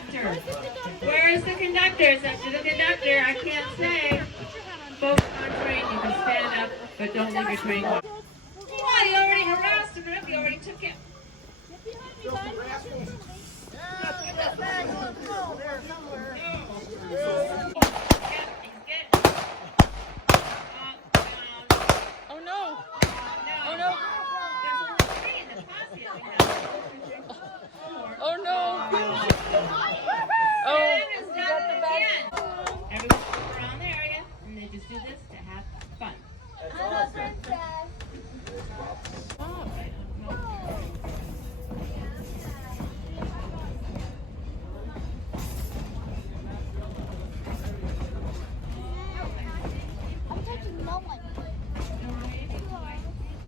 conductor. Where is the conductor? It's up to the conductor. I can't say. Folks on train, you can stand up, but don't leave your train car. Why? You already harassed him. You already took it. Get that bag on the phone there somewhere.